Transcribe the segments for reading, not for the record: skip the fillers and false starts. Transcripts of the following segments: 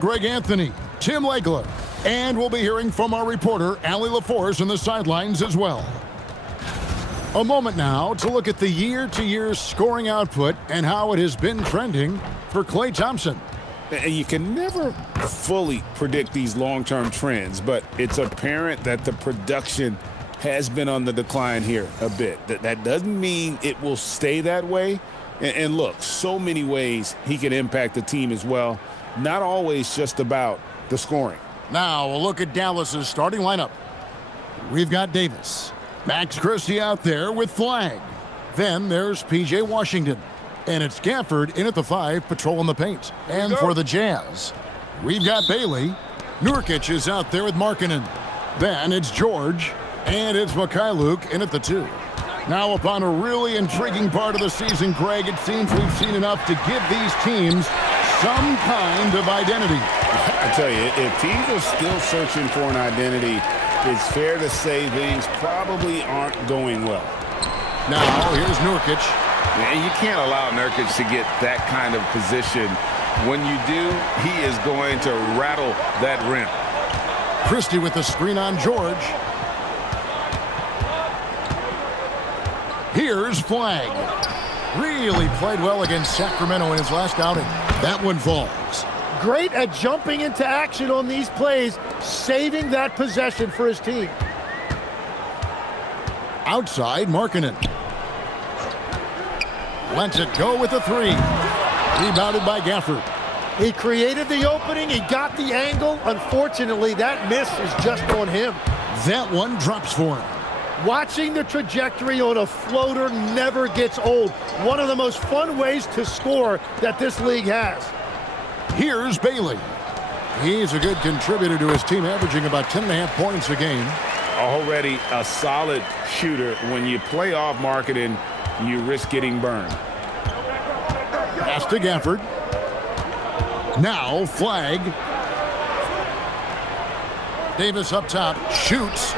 Greg Anthony, Tim Legler, and we'll be hearing from our reporter, Allie LaForce, on the sidelines as well. A moment now to look at the year-to-year scoring output and how it has been trending for Klay Thompson. And you can never fully predict these long-term trends, but it's apparent that the production has been on the decline here a bit. That doesn't mean it will stay that way. And look, so many ways he can impact the team as well. Not always just about the scoring. Now a look at Dallas's starting lineup. We've got Davis. Max Christie out there with Flag. Then there's P.J. Washington. And it's Gafford in at the 5, patrolling the paint. And for the Jazz, we've got Bailey. Nurkic is out there with Markkanen. Then it's George. And it's Mikhailuk in at the 2. Now upon a really intriguing part of the season, Greg, it seems we've seen enough to give these teams some kind of identity. I tell you, if teams are still searching for an identity, it's fair to say things probably aren't going well. Now, here's Nurkic. And you can't allow Nurkic to get that kind of position. When you do, he is going to rattle that rim. Christie with the screen on George. Here's Flag. Really played well against Sacramento in his last outing. That one falls. Great at jumping into action on these plays, saving that possession for his team. Outside, Markkanen. Lets it go with the 3. Rebounded by Gafford. He created the opening. He got the angle. Unfortunately, that miss is just on him. That one drops for him. Watching the trajectory on a floater never gets old. One of the most fun ways to score that this league has. Here's Bailey. He's a good contributor to his team, averaging about 10.5 points a game. Already a solid shooter. When you play off Markkanen, you risk getting burned. Pass to Gafford. Now Flag. Davis up top, shoots,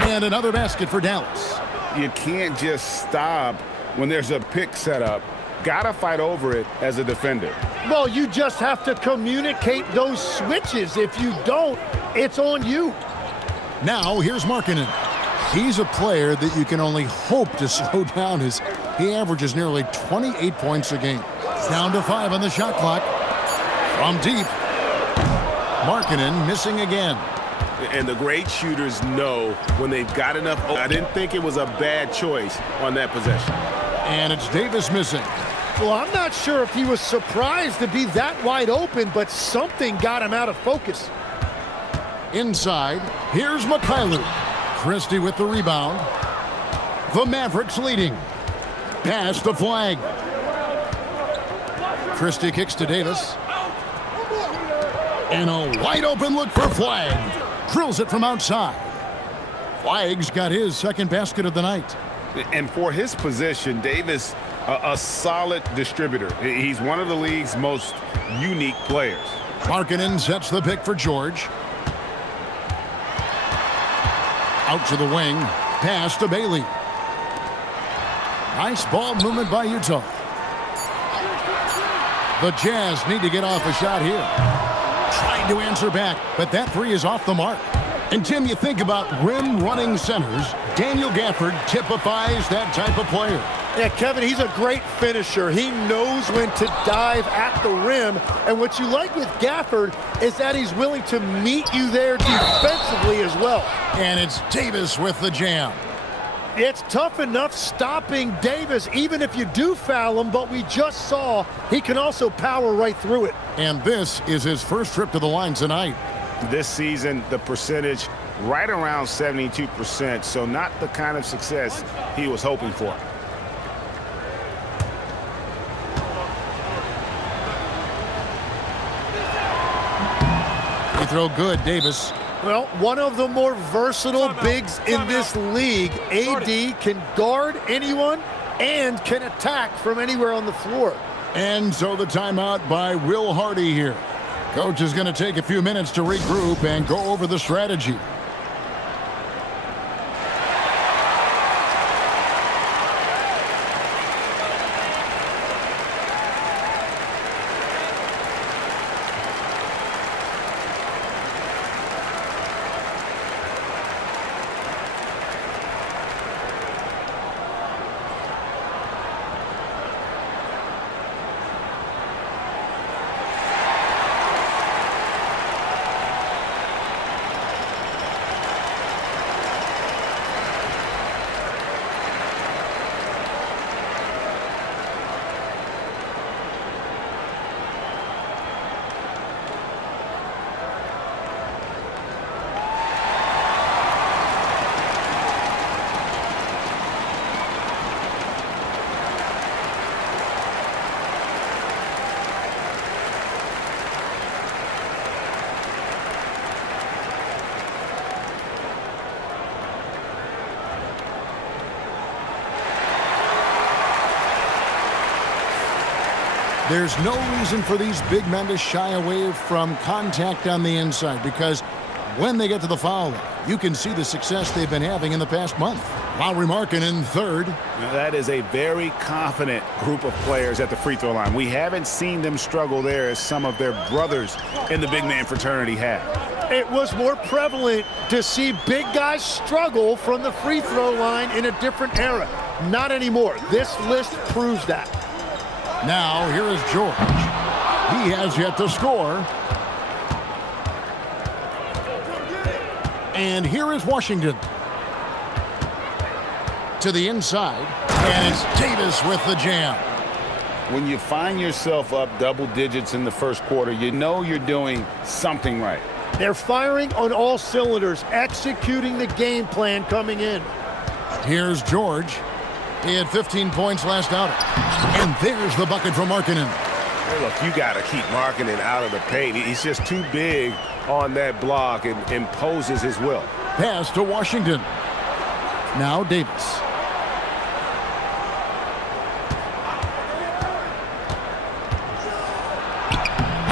and another basket for Dallas. You can't just stop when there's a pick set up. Gotta fight over it as a defender. Well, you just have to communicate those switches. If you don't, it's on you. Now here's Markkanen. He's a player that you can only hope to slow down as he averages nearly 28 points a game. Down to 5 on the shot clock. From deep. Markkanen missing again. And the great shooters know when they've got enough. I didn't think it was a bad choice on that possession. And it's Davis missing. Well, I'm not sure if he was surprised to be that wide open, but something got him out of focus. Inside, here's Mikhailuk. Christie with the rebound. The Mavericks leading. Pass to Flag. Christie kicks to Davis. And a wide open look for Flag. Drills it from outside. Flag's got his second basket of the night. And for his position, Davis, a solid distributor. He's one of the league's most unique players. Markkanen sets the pick for George. Out to the wing. Pass to Bailey. Nice ball movement by Utah. The Jazz need to get off a shot here. Trying to answer back, but that 3 is off the mark. And Tim, you think about rim-running centers, Daniel Gafford typifies that type of player. Yeah, Kevin, he's a great finisher. He knows when to dive at the rim. And what you like with Gafford is that he's willing to meet you there defensively as well. And it's Davis with the jam. It's tough enough stopping Davis, even if you do foul him, but we just saw he can also power right through it. And this is his first trip to the line tonight. This season, the percentage right around 72%, so not the kind of success he was hoping for. Free throw good, Davis. Well, one of the more versatile bigs in this league. AD can guard anyone and can attack from anywhere on the floor. And so the timeout by Will Hardy here. Coach is going to take a few minutes to regroup and go over the strategy. There's no reason for these big men to shy away from contact on the inside because when they get to the foul line, you can see the success they've been having in the past month. Lauri Markkanen third. Now that is a very confident group of players at the free throw line. We haven't seen them struggle there as some of their brothers in the big man fraternity have. It was more prevalent to see big guys struggle from the free throw line in a different era. Not anymore. This list proves that. Now, here is George. He has yet to score. And here is Washington. To the inside. And it's Davis with the jam. When you find yourself up double digits in the first quarter, you know you're doing something right. They're firing on all cylinders, executing the game plan coming in. Here's George. He had 15 points last outing. And there's the bucket from Markkanen. Hey, look, you got to keep Markkanen out of the paint. He's just too big on that block and imposes his will. Pass to Washington. Now Davis.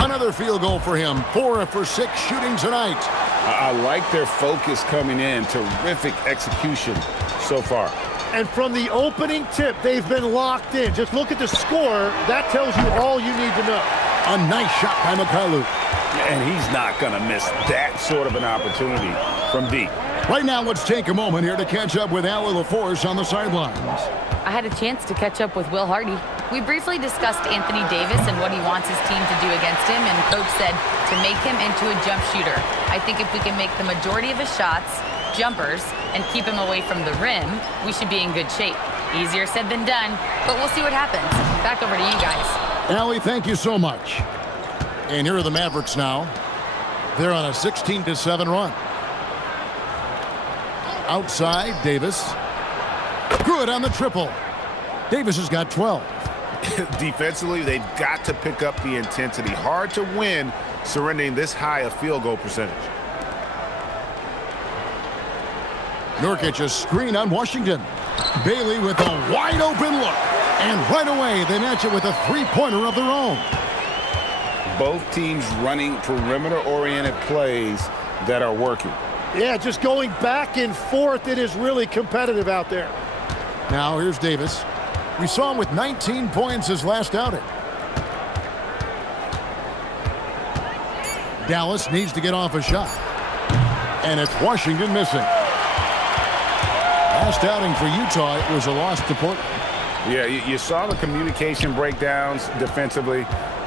Another field goal for him. 4 for 6 shooting tonight. I like their focus coming in. Terrific execution so far. And from the opening tip, they've been locked in. Just look at the score. That tells you all you need to know. A nice shot by Mykhailiuk. And he's not going to miss that sort of an opportunity from deep. Right now, let's take a moment here to catch up with Allie LaForce on the sidelines. I had a chance to catch up with Will Hardy. We briefly discussed Anthony Davis and what he wants his team to do against him, and Coach said to make him into a jump shooter. I think if we can make the majority of his shots jumpers and keep him away from the rim, we should be in good shape. Easier said than done, but we'll see what happens. Back over to you guys. Allie, thank you so much. And here are the Mavericks now. They're on a 16-7 run. Outside, Davis. Good on the triple. Davis has got 12. Defensively, they've got to pick up the intensity. Hard to win surrendering this high a field goal percentage. Nurkic a screen on Washington. Bailey with a wide open look. And right away, they match it with a three-pointer of their own. Both teams running perimeter-oriented plays that are working. Yeah, just going back and forth. It is really competitive out there. Now here's Davis. We saw him with 19 points his last outing. Dallas needs to get off a shot. And it's Washington missing. Last outing for Utah, it was a loss to Portland. Yeah, you saw the communication breakdowns defensively,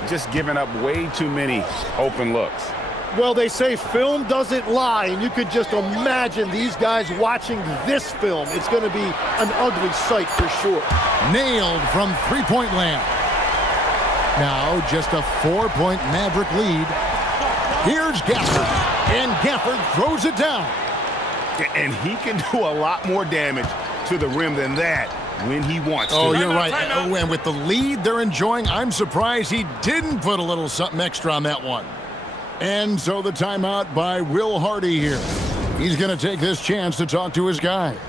just giving up way too many open looks. Well, they say film doesn't lie, and you could just imagine these guys watching this film. It's going to be an ugly sight for sure. Nailed from three-point land. Now just a 4-point Maverick lead. Here's Gafford, and Gafford throws it down. And he can do a lot more damage to the rim than that when he wants to. Oh, you're right. And with the lead they're enjoying, I'm surprised he didn't put a little something extra on that one. And so the timeout by Will Hardy here. He's going to take this chance to talk to his guys.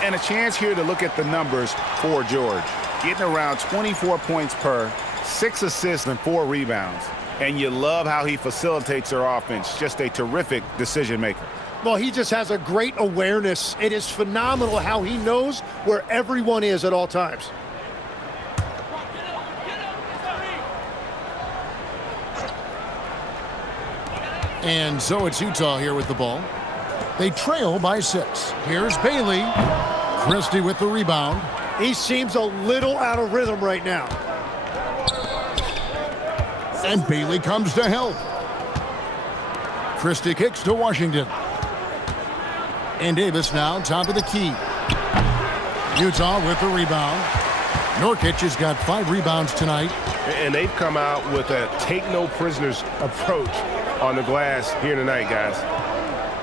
And a chance here to look at the numbers for George. Getting around 24 points per, 6 assists and 4 rebounds. And you love how he facilitates their offense. Just a terrific decision maker. Well, he just has a great awareness. It is phenomenal how he knows where everyone is at all times. And so it's Utah here with the ball. They trail by 6. Here's Bailey. Christie with the rebound. He seems a little out of rhythm right now. And Bailey comes to help. Christie kicks to Washington. And Davis now top of the key. Utah with the rebound. Nurkic has got 5 rebounds tonight. And they've come out with a take-no-prisoners approach on the glass here tonight, guys.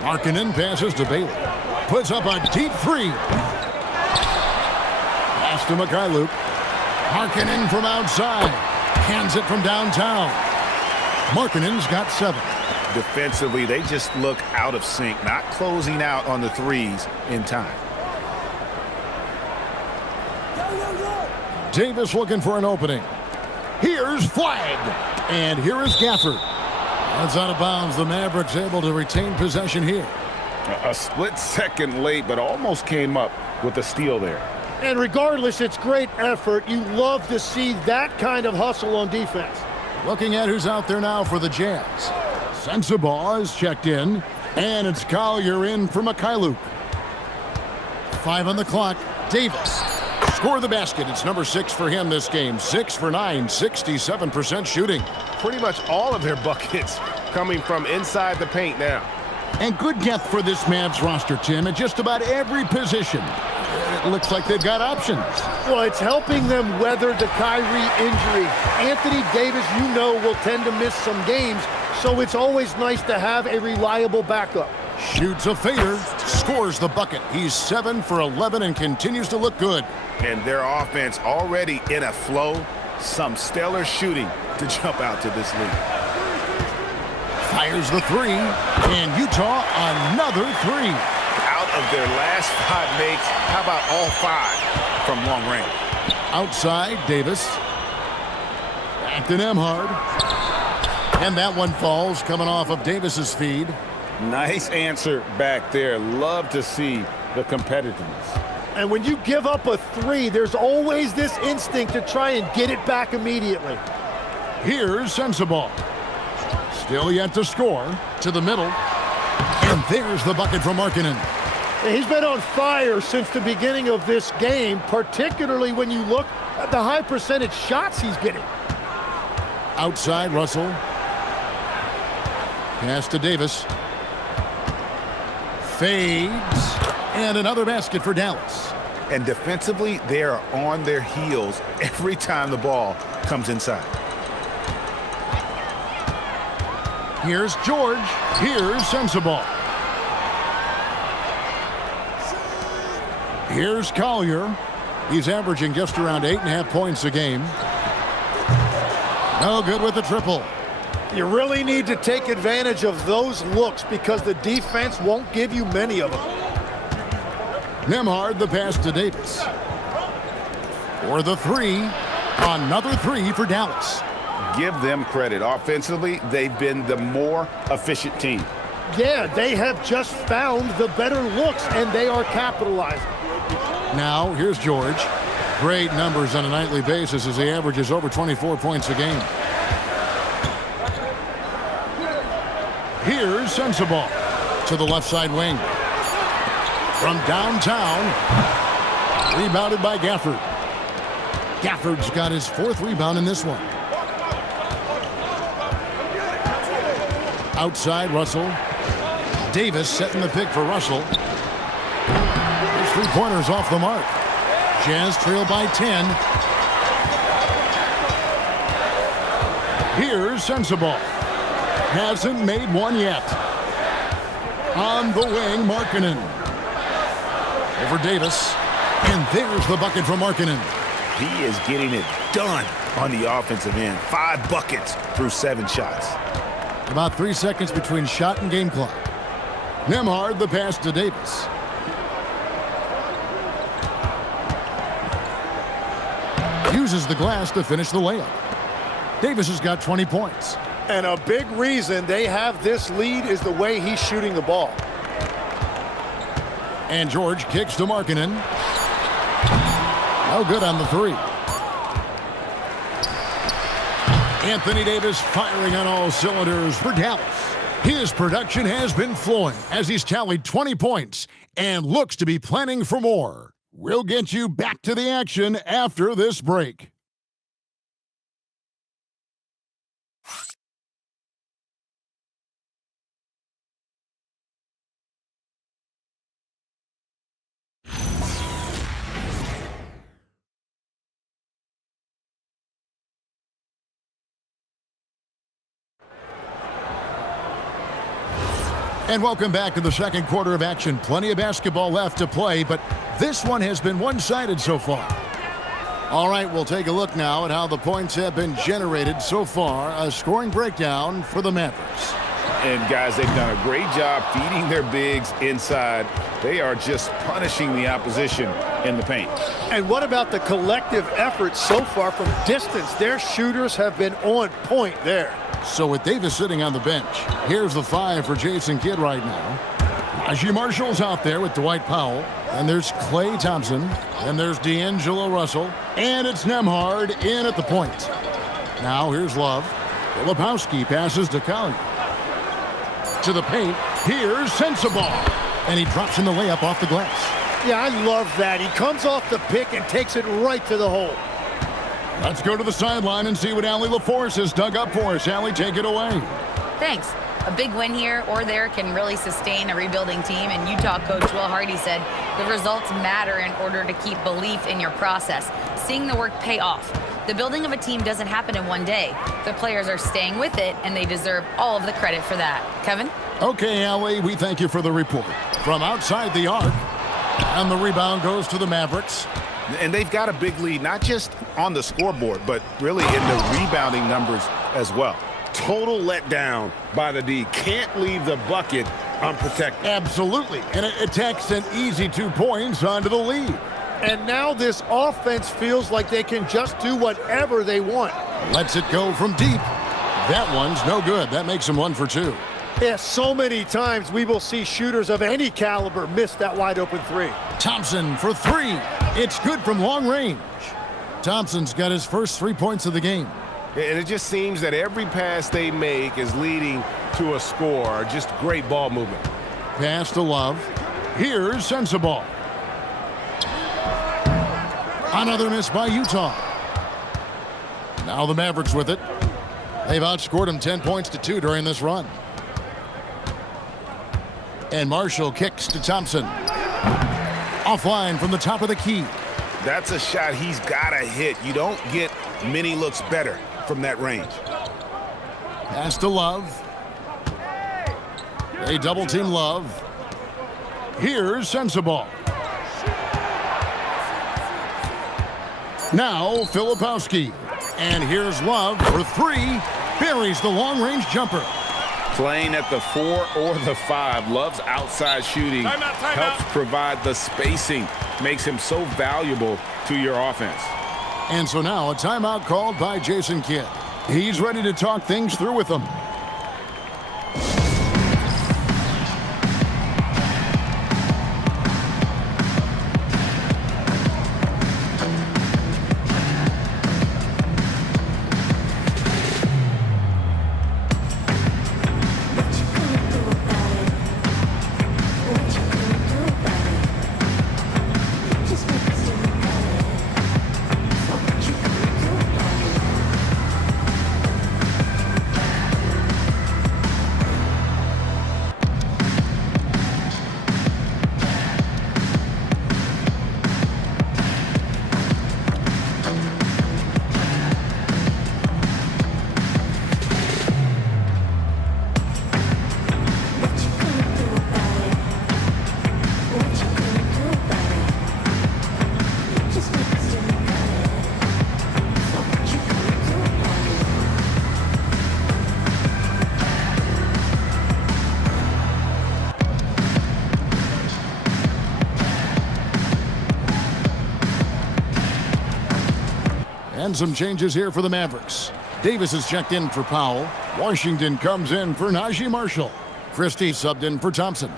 Markkanen passes to Bailey. Puts up a deep 3. Pass to Mikhailuk. Markkanen from outside. Hands it from downtown. Markkanen's got 7. Defensively, they just look out of sync, not closing out on the threes in time. Davis looking for an opening. Here's Flag. And here is Gafford. That's out of bounds. The Mavericks able to retain possession here. A split second late, but almost came up with a steal there. And regardless, it's great effort. You love to see that kind of hustle on defense. Looking at who's out there now for the Jazz. Sensabaugh is checked in, and it's Collier in for Mikhailuk. 5 on the clock. Davis. Score the basket. It's number 6 for him this game. 6 for 9, 67% shooting. Pretty much all of their buckets coming from inside the paint now. And good depth for this Mavs roster, Tim, at just about every position. It looks like they've got options. Well, it's helping them weather the Kyrie injury. Anthony Davis, you know, will tend to miss some games, so it's always nice to have a reliable backup. Shoots a fader, scores the bucket. He's 7 for 11 and continues to look good. And their offense already in a flow. Some stellar shooting to jump out to this lead. Fires the 3, and Utah another 3. Out of their last 5 makes, how about all 5 from long range? Outside, Davis. Back to Nemhard. And that one falls coming off of Davis's feed. Nice answer back there. Love to see the competitiveness. And when you give up a 3, there's always this instinct to try and get it back immediately. Here's Sensabaugh. Still yet to score. To the middle. And there's the bucket from Markkanen. He's been on fire since the beginning of this game, particularly when you look at the high percentage shots he's getting. Outside, Russell. Pass to Davis. Fades. And another basket for Dallas. And defensively, they are on their heels every time the ball comes inside. Here's George. Here's Sensabaugh. Here's Collier. He's averaging just around 8.5 points a game. No good with the triple. You really need to take advantage of those looks because the defense won't give you many of them. Nemhard, the pass to Davis. For the 3. Another 3 for Dallas. Give them credit. Offensively, they've been the more efficient team. Yeah, they have just found the better looks, and they are capitalizing. Now, here's George. Great numbers on a nightly basis as he averages over 24 points a game. Here's Sensabaugh to the left side wing. From downtown, rebounded by Gafford. Gafford's got his 4th rebound in this one. Outside, Russell. Davis setting the pick for Russell. His 3-pointers off the mark. Jazz trail by 10. Here's Sensabaugh. Hasn't made one yet. On the wing, Markkanen. Over Davis. And there's the bucket from Markkanen. He is getting it done on the offensive end. 5 buckets through 7 shots. About 3 seconds between shot and game clock. Nemhard, the pass to Davis. Uses the glass to finish the layup. Davis has got 20 points. And a big reason they have this lead is the way he's shooting the ball. And George kicks to Markkanen. No good on the three. Anthony Davis firing on all cylinders for Dallas. His production has been flowing as he's tallied 20 points and looks to be planning for more. We'll get you back to the action after this break. And welcome back to the second quarter of action. Plenty of basketball left to play, but this one has been one-sided so far. All right, we'll take a look now at how the points have been generated so far. A scoring breakdown for the Mavericks. And guys, they've done a great job feeding their bigs inside. They are just punishing the opposition in the paint. And what about the collective effort so far from distance? Their shooters have been on point there. So with Davis sitting on the bench, here's the 5 for Jason Kidd right now. Najee Marshall's out there with Dwight Powell. And there's Klay Thompson. And there's D'Angelo Russell. And it's Nembhard in at the point. Now here's Love. Filipowski passes to Collier. To the paint. Here's Sensabaugh. And he drops in the layup off the glass. Yeah, I love that. He comes off the pick and takes it right to the hole. Let's go to the sideline and see what Allie LaForce has dug up for us. Allie, take it away. Thanks. A big win here or there can really sustain a rebuilding team, and Utah coach Will Hardy said the results matter in order to keep belief in your process, seeing the work pay off. The building of a team doesn't happen in one day. The players are staying with it, and they deserve all of the credit for that. Kevin? Okay, Allie, we thank you for the report. From outside the arc, and the rebound goes to the Mavericks. And they've got a big lead, not just on the scoreboard, but really in the rebounding numbers as well. Total letdown by the D. Can't leave the bucket unprotected. Absolutely. And it takes an easy 2 points onto the lead. And now this offense feels like they can just do whatever they want. Lets it go from deep. That one's no good. That makes him 1 for 2. Yeah, so many times we will see shooters of any caliber miss that wide open three. Thompson for 3. It's good from long range. Thompson's got his first 3 points of the game. And it just seems that every pass they make is leading to a score. Just great ball movement. Pass to Love. Here's Sensabaugh. Another miss by Utah. Now the Mavericks with it. They've outscored them 10 points to 2 during this run. And Marshall kicks to Thompson. Offline from the top of the key. That's a shot he's got to hit. You don't get many looks better from that range. Pass to Love. They double team Love. Here's Sensabaugh. Now Filipowski. And here's Love for 3. Buries the long-range jumper. Playing at the 4 or the 5, Love's outside shooting helps provide the spacing, makes him so valuable to your offense. And so now a timeout called by Jason Kidd. He's ready to talk things through with them. And some changes here for the Mavericks. Davis is checked in for Powell. Washington comes in for Najee Marshall. Christie subbed in for Thompson.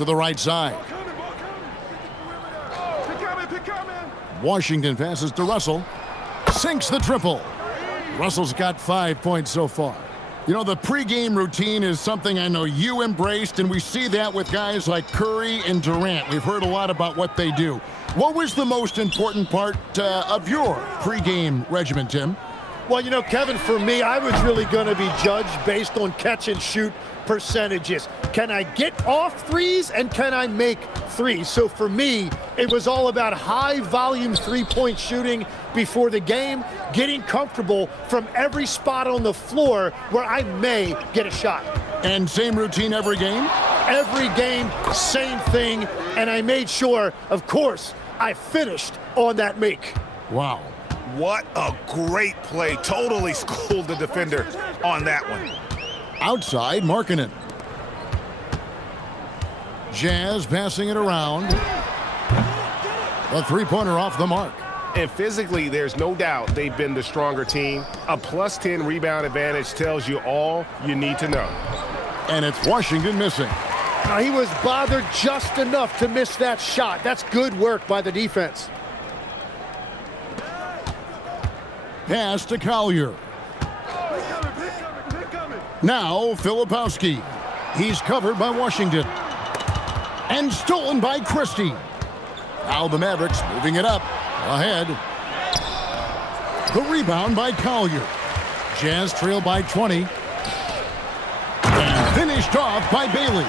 to the right side. Washington passes to Russell. Sinks the triple. Russell's got 5 points so far. You know, the pregame routine is something I know you embraced, and we see that with guys like Curry and Durant. We've heard a lot about what they do. What was the most important part of your pregame regimen, Tim? Well, you know, Kevin, for me, I was really going to be judged based on catch-and-shoot percentages. Can I get off threes and can I make threes? So for me, it was all about high-volume three-point shooting before the game, getting comfortable from every spot on the floor where I may get a shot. And same routine every game? Every game, same thing, and I made sure, of course, I finished on that make. Wow. What a great play. Totally schooled the defender on that one. Outside, Markkanen. Jazz passing it around. A three-pointer off the mark. And physically, there's no doubt they've been the stronger team. A +10 rebound advantage tells you all you need to know. And it's Washington missing. He was bothered just enough to miss that shot. That's good work by the defense. Pass to Collier. Now Filipowski. He's covered by Washington. And stolen by Christie. Now the Mavericks moving it up. Ahead. The rebound by Collier. Jazz trail by 20. And finished off by Bailey.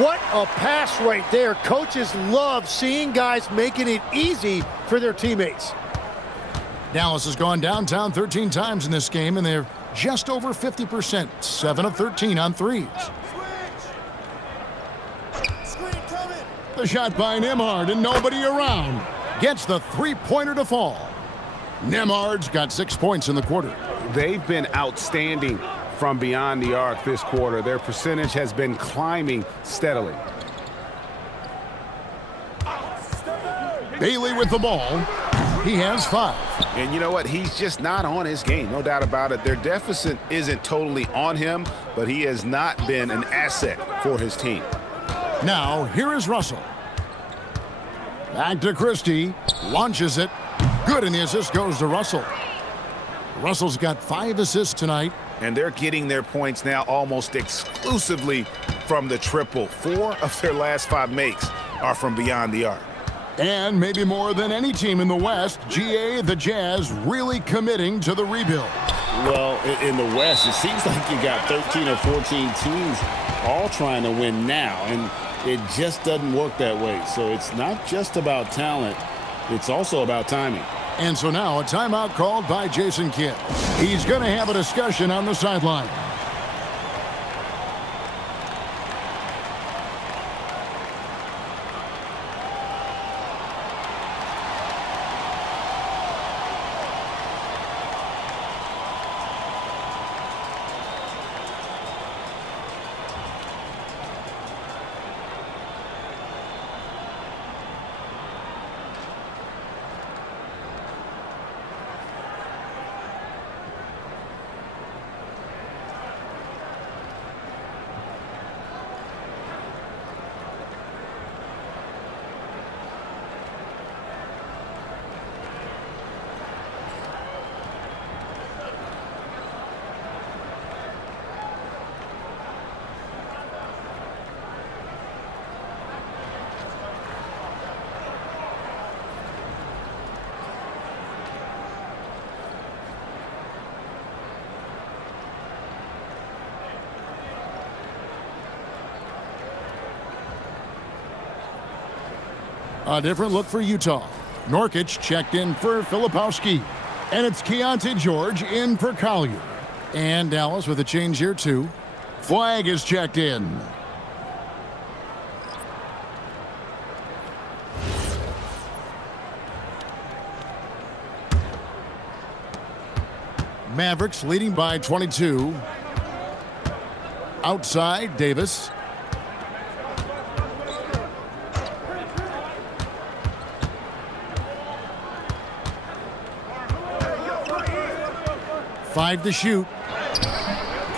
What a pass right there. Coaches love seeing guys making it easy for their teammates. Dallas has gone downtown 13 times in this game, and they're just over 50%, 7 of 13 on threes. The shot by Nembhard, and nobody around. Gets the three-pointer to fall. Nembhard's got 6 points in the quarter. They've been outstanding from beyond the arc this quarter. Their percentage has been climbing steadily. Bailey with the ball. He has 5. And you know what? He's just not on his game, no doubt about it. Their deficit isn't totally on him, but he has not been an asset for his team. Now, here is Russell. Back to Christie. Launches it. Good, and the assist goes to Russell. Russell's got 5 assists tonight. And they're getting their points now almost exclusively from the triple. 4 of their last 5 makes are from beyond the arc. And maybe more than any team in the West, GA, the Jazz, really committing to the rebuild. Well, in the West, it seems like you got 13 or 14 teams all trying to win now, and it just doesn't work that way. So it's not just about talent, it's also about timing. And so now a timeout called by Jason Kidd. He's going to have a discussion on the sideline. A different look for Utah. Nurkic checked in for Filipowski. And it's Keontae George in for Collier. And Dallas with a change here too. Flag is checked in. Mavericks leading by 22. Outside, Davis. Five to shoot.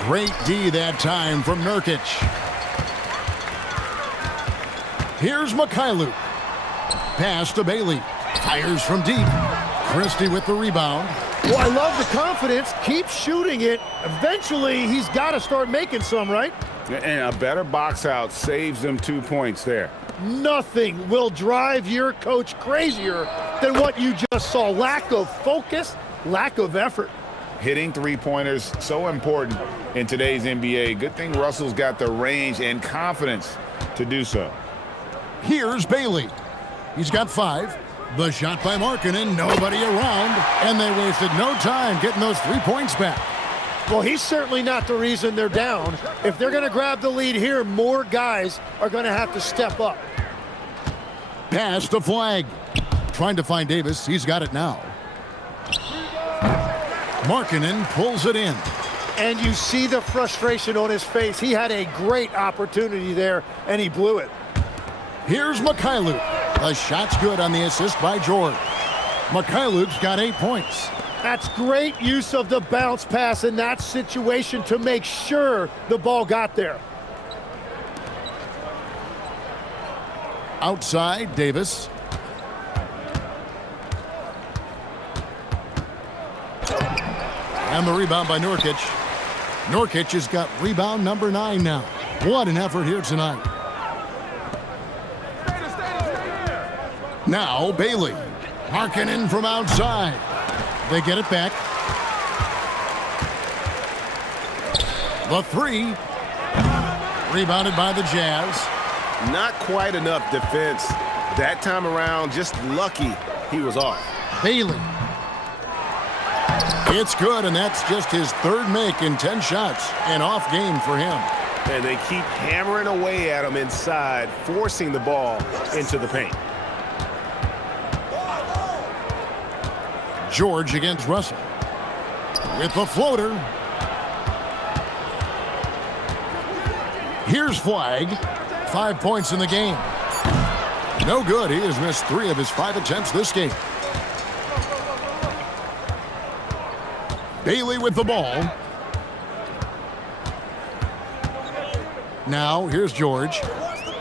Great D that time from Nurkic. Here's Mikhailuk. Pass to Bailey. Fires from deep. Christie with the rebound. Well, I love the confidence. Keep shooting it. Eventually, he's got to start making some, right? And a better box out saves them 2 points there. Nothing will drive your coach crazier than what you just saw. Lack of focus, lack of effort. Hitting three-pointers, so important in today's NBA. Good thing Russell's got the range and confidence to do so. Here's Bailey. He's got 5. The shot by Markkanen, nobody around, and they wasted no time getting those 3 points back. Well, he's certainly not the reason they're down. If they're going to grab the lead here, more guys are going to have to step up. Pass to Flag. Trying to find Davis. He's got it now. Markkanen pulls it in. And you see the frustration on his face. He had a great opportunity there, and he blew it. Here's Mikhailuk. The shot's good on the assist by George. Mikhailuk's got 8 points. That's great use of the bounce pass in that situation to make sure the ball got there. Outside, Davis. And the rebound by Nurkic. Nurkic has got rebound number 9 now. What an effort here tonight. Now Bailey. Markkanen from outside. They get it back. The 3. Rebounded by the Jazz. Not quite enough defense. That time around, just lucky he was off. Bailey. It's good, and that's just his 3rd make in 10 shots. An off game for him. And they keep hammering away at him inside, forcing the ball into the paint. George against Russell. With the floater. Here's Flag. 5 points in the game. No good. He has missed 3 of his 5 attempts this game. Bailey with the ball. Now here's George.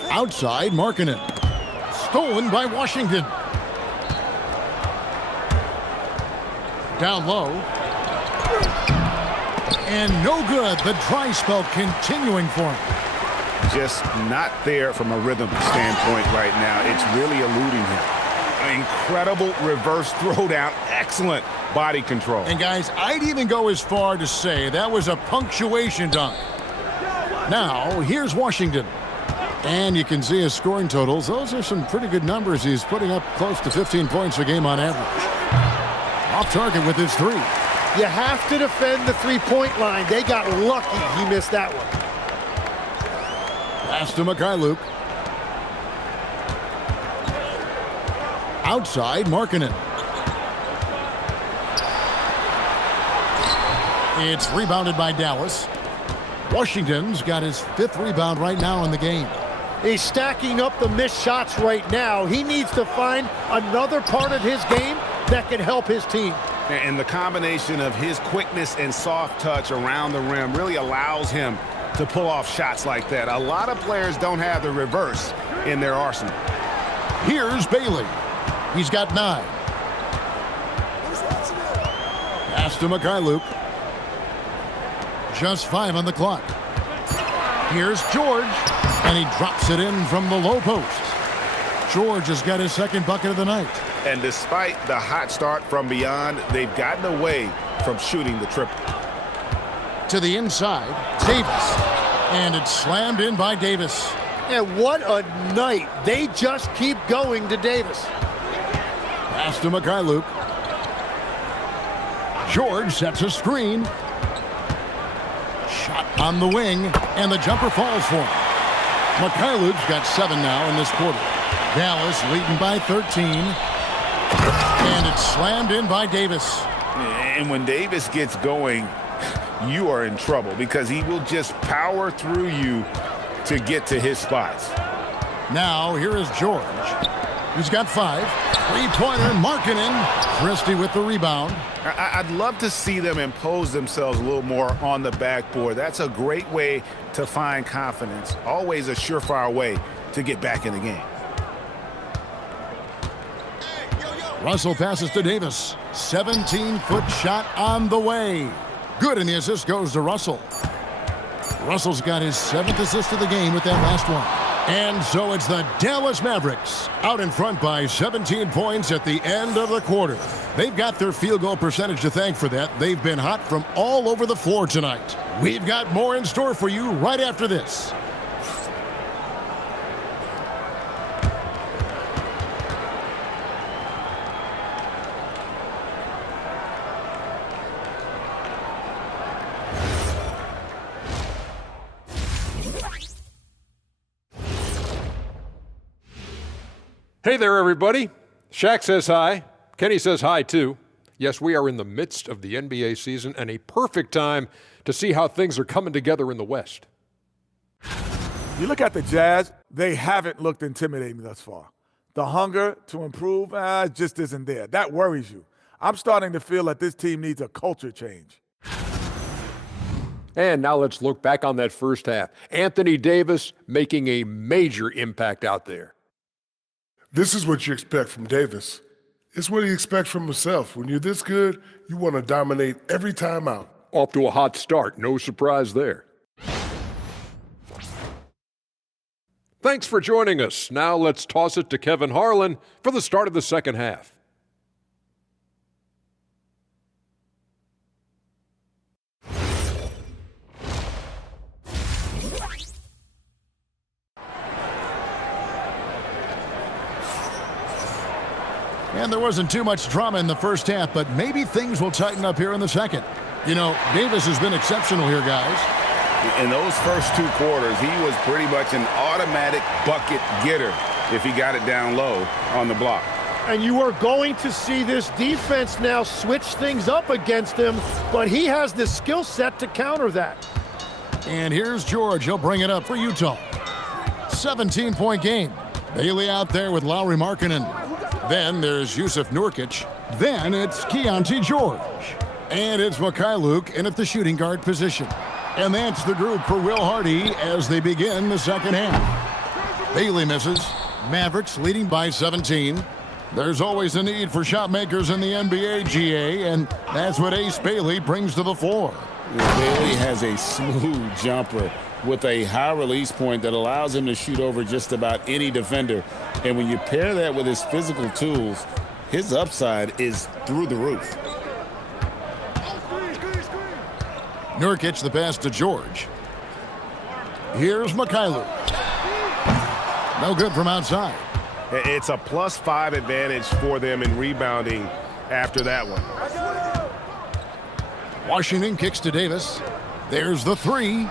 Outside, Markkanen. Stolen by Washington. Down low. And no good. The dry spell continuing for him. Just not there from a rhythm standpoint right now. It's really eluding him. Incredible reverse throwdown. Excellent body control. And guys, I'd even go as far to say that was a punctuation dunk. Now, here's Washington. And you can see his scoring totals. Those are some pretty good numbers. He's putting up close to 15 points a game on average. Off target with his 3. You have to defend the three-point line. They got lucky he missed that one. Pass to Mikhailuk. Outside, Markkanen. It's rebounded by Dallas. Washington's got his 5th rebound right now in the game. He's stacking up the missed shots right now. He needs to find another part of his game that can help his team. And the combination of his quickness and soft touch around the rim really allows him to pull off shots like that. A lot of players don't have the reverse in their arsenal. Here's Bailey. He's got 9. Pass to Mikhailuk. Just 5 on the clock. Here's George. And he drops it in from the low post. George has got his 2nd bucket of the night. And despite the hot start from beyond, they've gotten away from shooting the triple. To the inside, Davis. And it's slammed in by Davis. And what a night. They just keep going to Davis. Pass to Mikhailuk. George sets a screen. Shot on the wing, and the jumper falls for him. Mikhailuk's got 7 now in this quarter. Dallas leading by 13. And it's slammed in by Davis. And when Davis gets going, you are in trouble because he will just power through you to get to his spots. Now, here is George. He's got 5. 3-pointer, Markkanen. Christie with the rebound. I'd love to see them impose themselves a little more on the backboard. That's a great way to find confidence. Always a surefire way to get back in the game. Russell passes to Davis. 17-foot shot on the way. Good, and the assist goes to Russell. Russell's got his 7th assist of the game with that last one. And so it's the Dallas Mavericks out in front by 17 points at the end of the quarter. They've got their field goal percentage to thank for that. They've been hot from all over the floor tonight. We've got more in store for you right after this. Hey there, everybody. Shaq says hi. Kenny says hi, too. Yes, we are in the midst of the NBA season and a perfect time to see how things are coming together in the West. You look at the Jazz, they haven't looked intimidating thus far. The hunger to improve just isn't there. That worries you. I'm starting to feel that this team needs a culture change. And now let's look back on that first half. Anthony Davis making a major impact out there. This is what you expect from Davis. It's what he expects from himself. When you're this good, you want to dominate every time out. Off to a hot start. No surprise there. Thanks for joining us. Now let's toss it to Kevin Harlan for the start of the second half. And there wasn't too much drama in the first half, but maybe things will tighten up here in the second. You know, Davis has been exceptional here, guys. In those first 2 quarters, he was pretty much an automatic bucket getter if he got it down low on the block. And you are going to see this defense now switch things up against him, but he has the skill set to counter that. And here's George. He'll bring it up for Utah. 17-point game. Bailey out there with Lauri Markkanen. Then there's Jusuf Nurkic. Then it's Keontae George. And it's Mikhailuk in at the shooting guard position. And that's the group for Will Hardy as they begin the second half. Bailey misses. Mavericks leading by 17. There's always a need for shot makers in the NBA, GA, and that's what Ace Bailey brings to the floor. Bailey has a smooth jumper with a high release point that allows him to shoot over just about any defender. And when you pair that with his physical tools, his upside is through the roof. Nurkic the pass to George. Here's Mikhailuk. No good from outside. It's a +5 advantage for them in rebounding after that one. Washington kicks to Davis. There's the 3.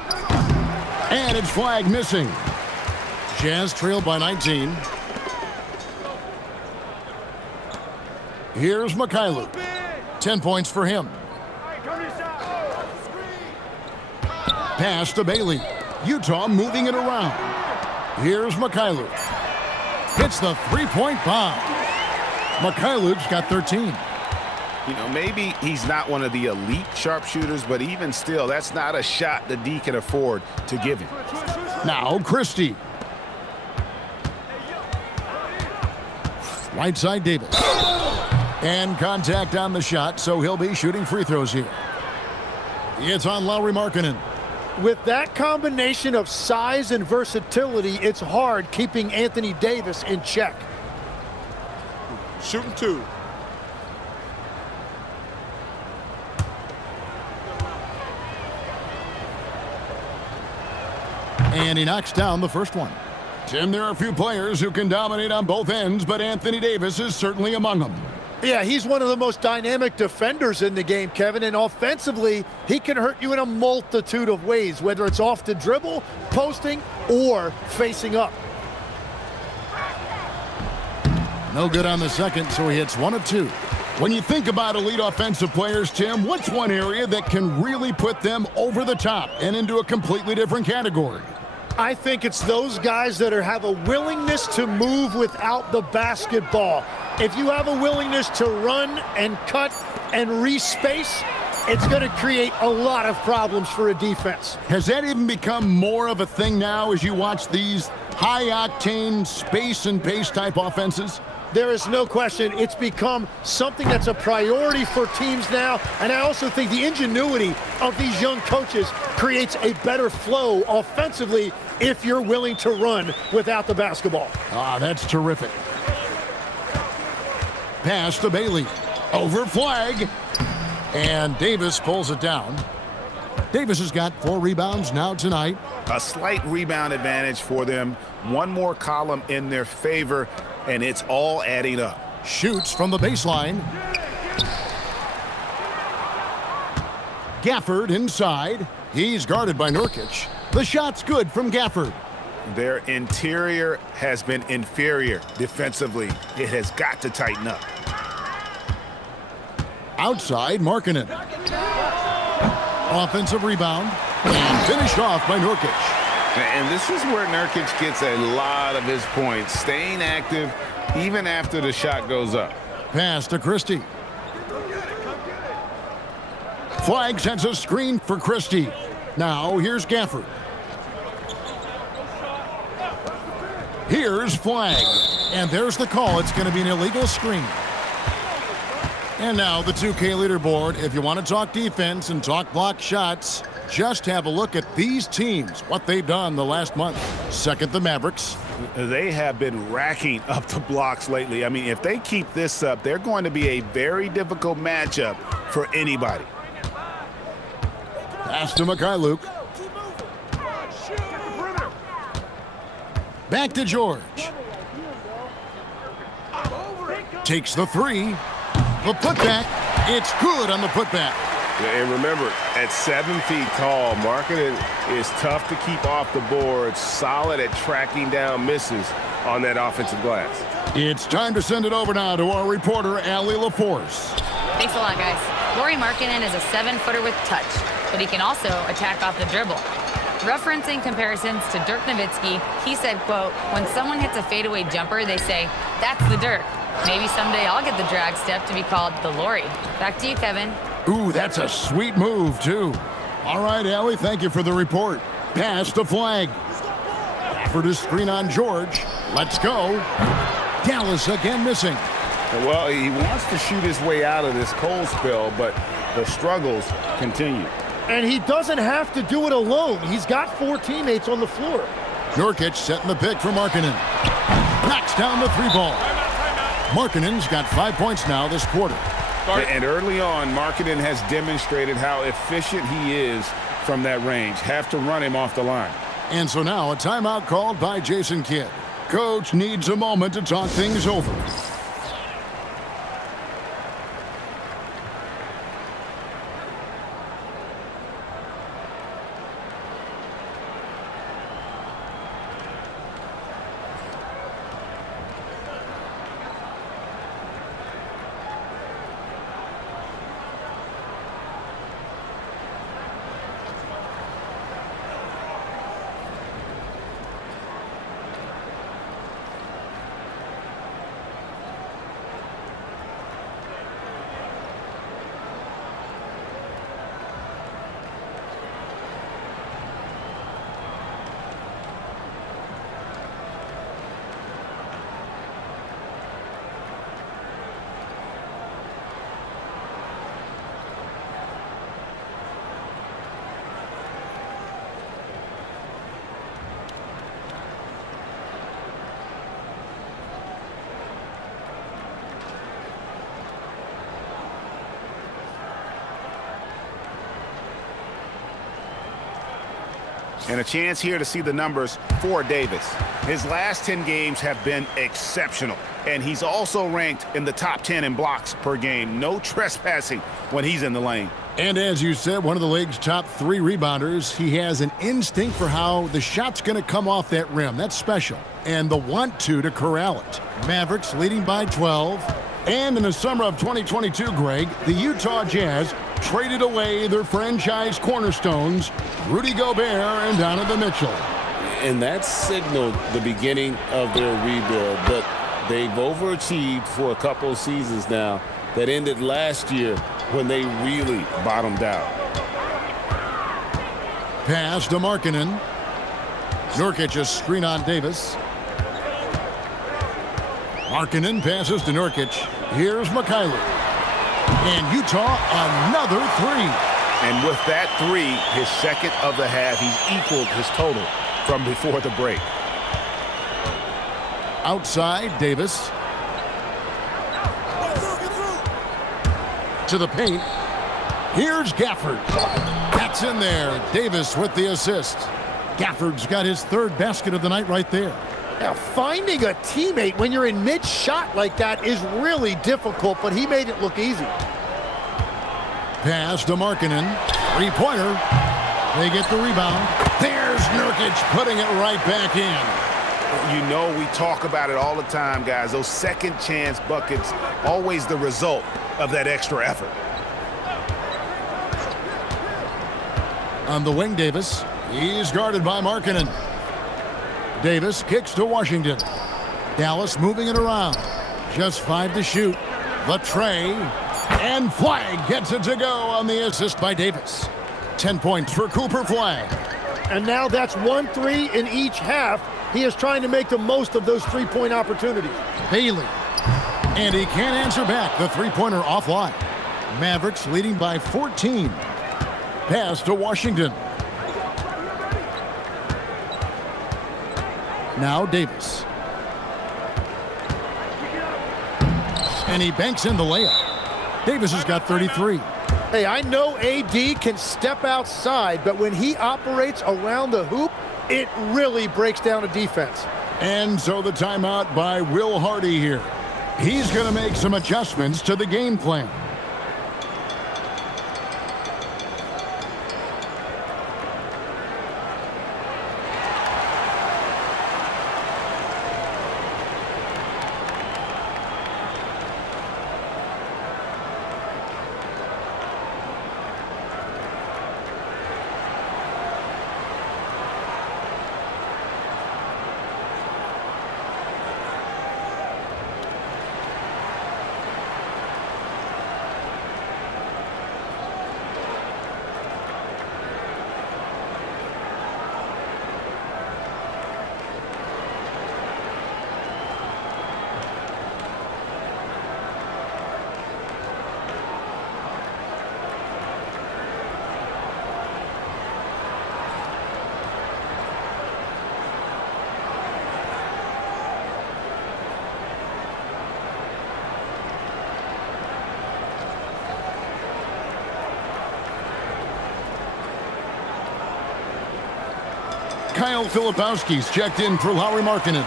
And it's flag missing. Jazz trailed by 19. Here's Mikhailuk. 10 points for him. Pass to Bailey. Utah moving it around. Here's Mikhailuk. Hits the 3-point bomb. Mikhailuk's got 13. You know, maybe he's not one of the elite sharpshooters, but even still, that's not a shot that D can afford to give him. Now Christie. Right side Davis. And contact on the shot, so he'll be shooting free throws here. It's on Lauri Markkanen. With that combination of size and versatility, it's hard keeping Anthony Davis in check. Shooting 2. And he knocks down the first one. Tim, there are a few players who can dominate on both ends, but Anthony Davis is certainly among them. Yeah, he's one of the most dynamic defenders in the game, Kevin, and offensively, he can hurt you in a multitude of ways, whether it's off the dribble, posting, or facing up. No good on the second, so he hits 1 of 2. When you think about elite offensive players, Tim, what's one area that can really put them over the top and into a completely different category? I think it's those guys that have a willingness to move without the basketball. If you have a willingness to run and cut and re-space, it's going to create a lot of problems for a defense. Has that even become more of a thing now as you watch these high-octane space and pace type offenses? There is no question it's become something that's a priority for teams now, and I also think the ingenuity of these young coaches creates a better flow offensively if you're willing to run without the basketball. Ah, that's terrific. Pass to Bailey. Over flag. And Davis pulls it down. Davis has got 4 rebounds now tonight. A slight rebound advantage for them. One more column in their favor, and it's all adding up. Shoots from the baseline. Gafford inside. He's guarded by Nurkic. The shot's good from Gafford. Their interior has been inferior defensively. It has got to tighten up. Outside, Markkanen. Offensive rebound. And finished off by Nurkic. And this is where Nurkic gets a lot of his points, staying active even after the shot goes up. Pass to Christie. Flag sends a screen for Christie. Now here's Gafford. Here's Flag. And there's the call. It's going to be an illegal screen. And now the 2K leaderboard. If you want to talk defense and talk block shots, just have a look at these teams, what they've done the last month. Second, the Mavericks. They have been racking up the blocks lately. I mean, if they keep this up, they're going to be a very difficult matchup for anybody. Pass to Mikhailuk. Back to George. Takes the 3. The putback. It's good on the putback. And remember, at 7 feet tall, Markkanen is tough to keep off the board, solid at tracking down misses on that offensive glass. It's time to send it over now to our reporter, Allie LaForce. Thanks a lot, guys. Lauri Markkanen is a 7-footer with touch, but he can also attack off the dribble. Referencing comparisons to Dirk Nowitzki, he said, quote, "When someone hits a fadeaway jumper, they say, 'That's the Dirk.' Maybe someday I'll get the drag step to be called the Lauri." Back to you, Kevin. Ooh, that's a sweet move, too. All right, Allie, thank you for the report. Pass to Flag. For the screen on George. Let's go. Dallas again missing. Well, he wants to shoot his way out of this cold spell, but the struggles continue. And he doesn't have to do it alone. He's got 4 teammates on the floor. Nurkic setting the pick for Markkanen. Knocks down the 3 ball. Markkanen's got 5 points now this quarter. And early on, Markkanen has demonstrated how efficient he is from that range. Have to run him off the line. And so now a timeout called by Jason Kidd. Coach needs a moment to talk things over. And a chance here to see the numbers for Davis. His last 10 games have been exceptional. And he's also ranked in the top 10 in blocks per game. No trespassing when he's in the lane. And as you said, one of the league's top 3 rebounders. He has an instinct for how the shot's going to come off that rim. That's special. And the want-to corral it. Mavericks leading by 12. And in the summer of 2022, Greg, the Utah Jazz traded away their franchise cornerstones, Rudy Gobert and Donovan Mitchell. And that signaled the beginning of their rebuild, but they've overachieved for a couple of seasons now that ended last year when they really bottomed out. Pass to Markkanen. Nurkic a screen on Davis. Markkanen passes to Nurkic. Here's Mikhailuk. And Utah, another three. And with that three, his second of the half, he's equaled his total from before the break. Outside, Davis. To the paint. Here's Gafford. That's in there. Davis with the assist. Gafford's got his third basket of the night right there. Now, finding a teammate when you're in mid-shot like that is really difficult, but he made it look easy. Pass to Markkanen. Three-pointer. They get the rebound. There's Nurkic putting it right back in. You know, we talk about it all the time, guys. Those second chance buckets, always the result of that extra effort. On the wing, Davis. He's guarded by Markkanen. Davis kicks to Washington. Dallas moving it around. Just 5 to shoot. The tray. And Flagg gets it to go on the assist by Davis. 10 points for Cooper Flagg. And now that's 1-3 in each half. He is trying to make the most of those three-point opportunities. Bailey. And he can't answer back. The three-pointer offline. Mavericks leading by 14. Pass to Washington. Now Davis. And he banks in the layup. Davis has got 33. Hey, I know AD can step outside, but when he operates around the hoop, it really breaks down a defense. And so the timeout by Will Hardy here. He's going to make some adjustments to the game plan. Kyle Filipowski's checked in for Lauri Markkanen.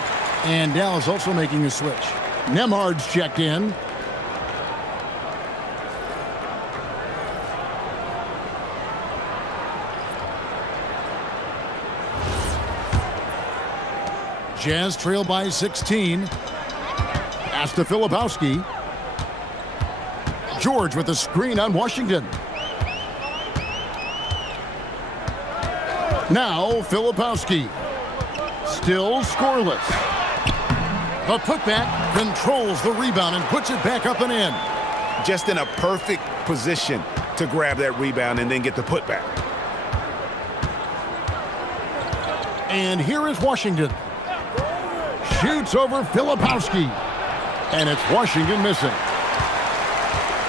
And Dallas also making a switch. Nembhard's checked in. Jazz trail by 16. Pass to Filipowski. George with a screen on Washington. Now Filipowski. Still scoreless. The putback controls the rebound and puts it back up and in. Just in a perfect position to grab that rebound and then get the putback. And here is Washington. Shoots over Filipowski. And it's Washington missing.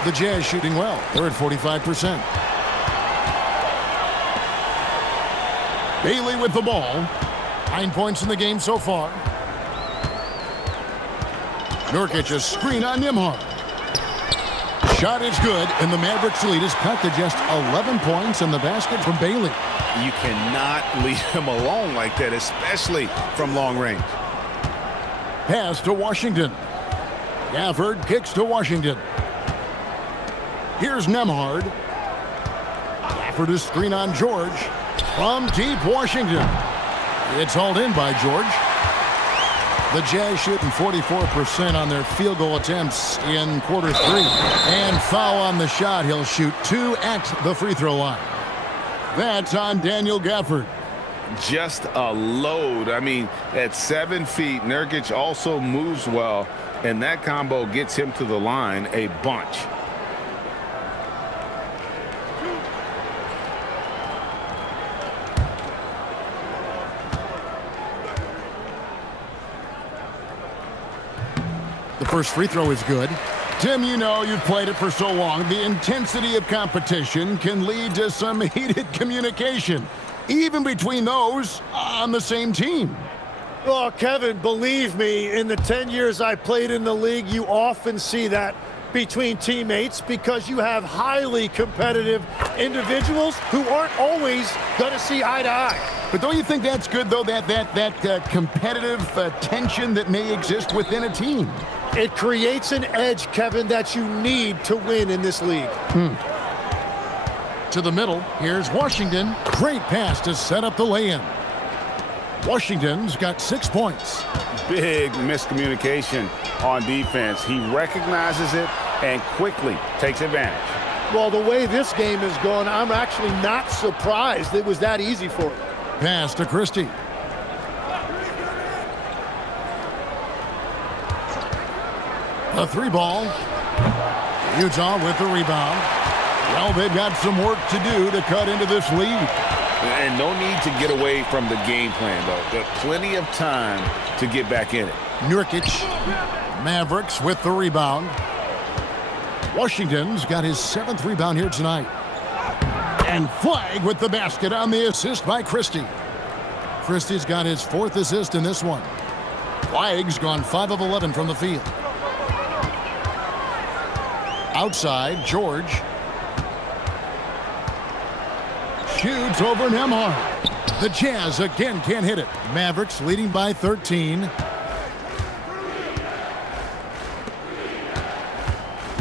The Jazz shooting well. They're at 45%. Bailey with the ball. 9 points in the game so far. Nurkic a screen on Nembhard. Shot is good, and the Mavericks lead is cut to just 11 points in the basket from Bailey. You cannot leave him alone like that, especially from long range. Pass to Washington. Gafford kicks to Washington. Here's Nembhard. Gafford is screen on George. From deep Washington. It's hauled in by George. The Jazz shooting 44% on their field goal attempts in quarter 3. And foul on the shot. He'll shoot 2 at the free throw line. That's on Daniel Gafford. Just a load. I mean, at 7 feet, Nurkic also moves well, and that combo gets him to the line a bunch. The first free throw is good. Tim, you know you've played it for so long. The intensity of competition can lead to some heated communication, even between those on the same team. Well, Kevin, believe me, in the 10 years I played in the league, you often see that between teammates because you have highly competitive individuals who aren't always going to see eye to eye. But don't you think that's good, though, that competitive tension that may exist within a team? It creates an edge, Kevin, that you need to win in this league. To the middle, here's Washington. Great pass to set up the lay-in. Washington's got 6 points. Big miscommunication on defense. He recognizes it and quickly takes advantage. Well, the way this game is going, I'm actually not surprised it was that easy for him. Pass to Christie. A 3-ball. Utah with the rebound. Well, they've got some work to do to cut into this lead. And no need to get away from the game plan, though. There's plenty of time to get back in it. Nurkic. Mavericks with the rebound. Washington's got his 7th rebound here tonight. And Flagg with the basket on the assist by Christie. Christie's got his 4th assist in this one. Flagg's gone 5 of 11 from the field. Outside, George. Shoots over Nembhard. The Jazz again can't hit it. Mavericks leading by 13.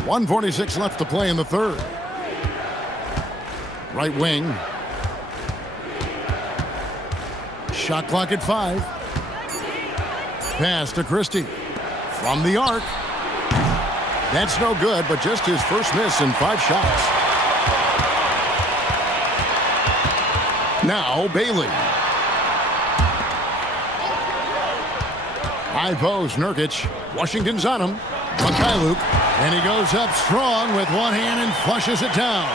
1:46 left to play in the third. Right wing. Shot clock at 5. Pass to Christie. From the arc. That's no good, but just his first miss in 5 shots. Now Bailey. High post, Nurkic. Washington's on him. Mikhailuk. And he goes up strong with one hand and flushes it down.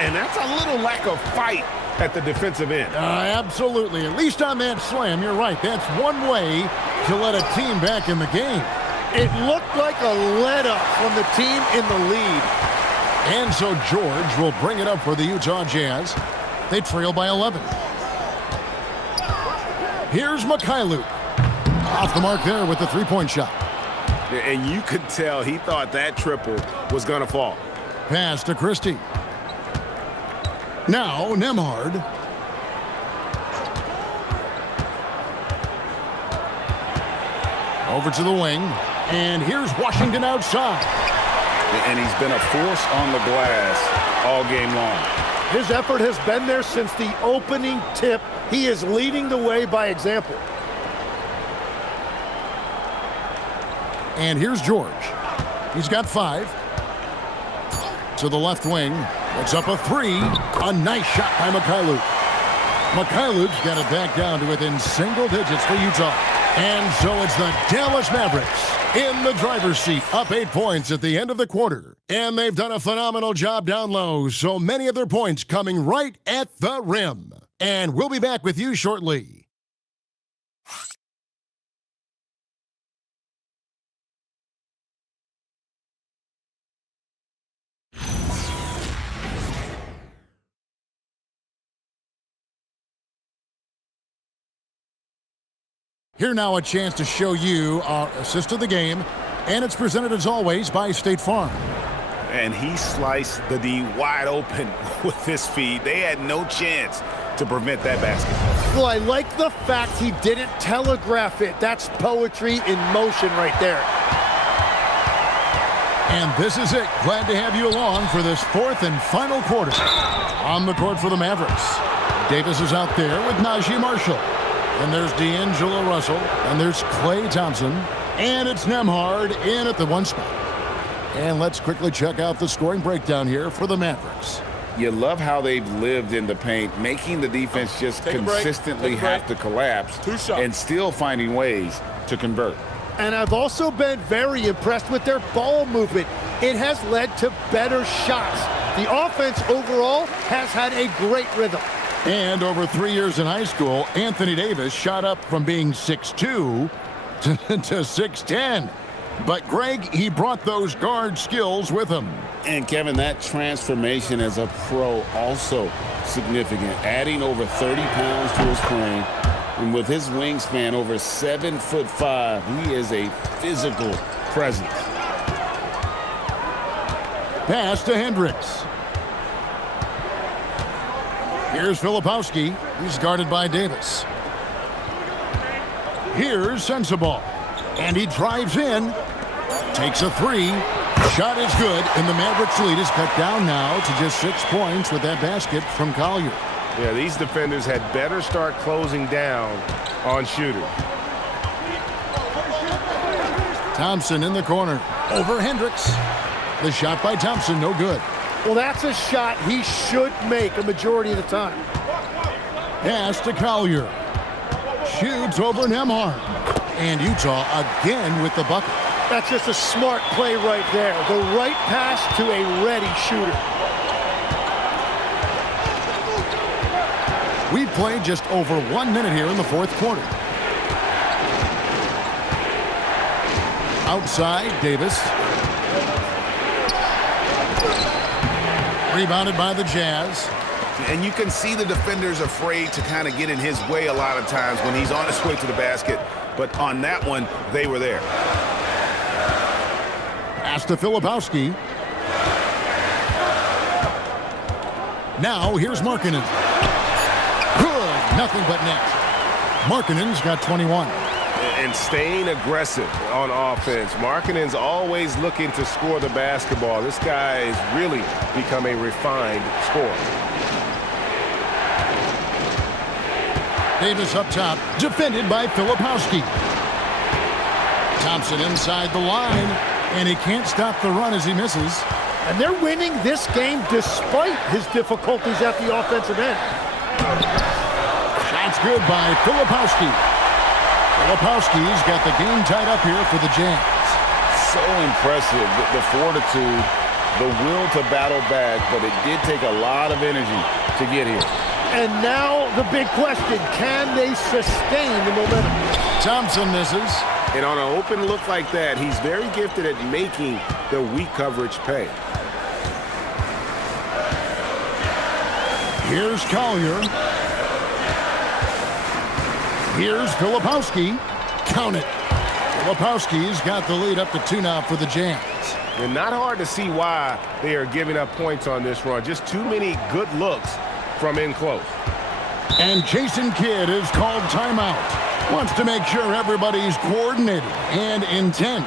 And that's a little lack of fight at the defensive end. Absolutely. At least on that slam, you're right. That's one way to let a team back in the game. It looked like a let-up from the team in the lead. And so George will bring it up for the Utah Jazz. They trail by 11. Here's Mikhailuk. Off the mark there with the 3-point shot. And you could tell he thought that triple was going to fall. Pass to Christie. Now Nembhard. Over to the wing. And here's Washington outside. And he's been a force on the glass all game long. His effort has been there since the opening tip. He is leading the way by example. And here's George. He's got 5. To the left wing. Puts up a 3. A nice shot by Mikhailuk. Mikhailuk's got it back down to within single digits for Utah. And so it's the Dallas Mavericks in the driver's seat, up 8 points at the end of the quarter. And they've done a phenomenal job down low, so many of their points coming right at the rim. And we'll be back with you shortly. Here now a chance to show you our assist of the game, and it's presented as always by State Farm. And he sliced the D wide open with his feed. They had no chance to prevent that basket. Well, I like the fact he didn't telegraph it. That's poetry in motion right there. And this is it. Glad to have you along for this 4th and final quarter. On the court for the Mavericks. Davis is out there with Najee Marshall. And there's D'Angelo Russell. And there's Klay Thompson. And it's Nembhard in at the 1 spot. And let's quickly check out the scoring breakdown here for the Mavericks. You love how they've lived in the paint, making the defense just consistently have to collapse and still finding ways to convert. And I've also been very impressed with their ball movement. It has led to better shots. The offense overall has had a great rhythm. And over 3 years in high school, Anthony Davis shot up from being 6'2" to 6'10". But Greg, he brought those guard skills with him. And Kevin, that transformation as a pro also significant, adding over 30 pounds to his frame. And with his wingspan over 7'5", he is a physical presence. Pass to Hendricks. Here's Filipowski. He's guarded by Davis. Here's Sensabaugh. And he drives in. Takes a three. Shot is good. And the Mavericks lead is cut down now to just 6 points with that basket from Collier. Yeah, these defenders had better start closing down on shooters. Thompson in the corner. Over Hendricks. The shot by Thompson, no good. Well, that's a shot he should make a majority of the time. Pass to Collier. Shoots over Nembhard. And Utah again with the bucket. That's just a smart play right there. The right pass to a ready shooter. We've played just over 1 minute here in the fourth quarter. Outside, Davis. Rebounded by the Jazz. And you can see the defenders afraid to kind of get in his way a lot of times when he's on his way to the basket. But on that one, they were there. Pass to Filipowski. Now here's Markkanen. Good. Nothing but net. Markkanen's got 21. And staying aggressive on offense. Markkanen's always looking to score the basketball. This guy has really become a refined scorer. Davis up top, defended by Filipowski. Thompson inside the line, and he can't stop the run as he misses. And they're winning this game despite his difficulties at the offensive end. Shot's good by Filipowski. Filipowski's got the game tied up here for the Jazz. So impressive, the fortitude, the will to battle back, but it did take a lot of energy to get here. And now the big question, can they sustain the momentum? Thompson misses. And on an open look like that, he's very gifted at making the weak coverage pay. Here's Collier. Here's Filipowski. Count it. Filipowski's got the lead up to 2 now for the Jazz. And not hard to see why they are giving up points on this run. Just too many good looks from in close. And Jason Kidd is called timeout. Wants to make sure everybody's coordinated and intent.